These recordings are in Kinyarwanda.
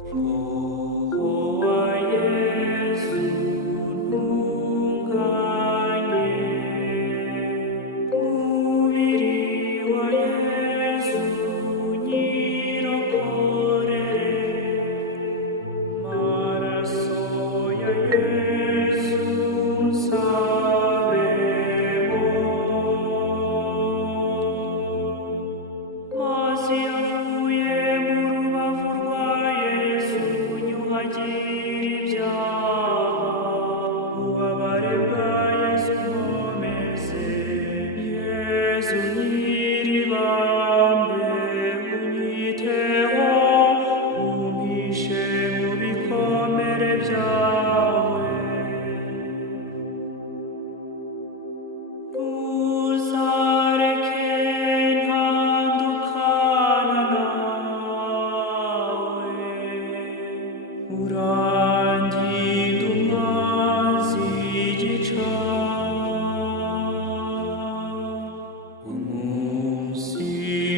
Roho wa Yezu ntunganye, mubiri wa Yezu nyirokorere, maraso ya Yezu nsabemo, mazi yavuye mu rubavu rwa Yezu nyuhagire ibyaha, ububabare bwa Yezu nkomeze, Yezu nyiribambe unyiteho, umpishe mu bikomere byawe. Ntuzareke ntandukana nawe, urandinde umwanzi igica. Umunsi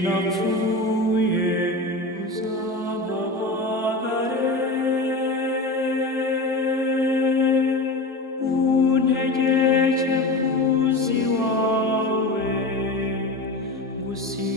napfuye uzampamagare, untegeke kuza iwawe, gusiga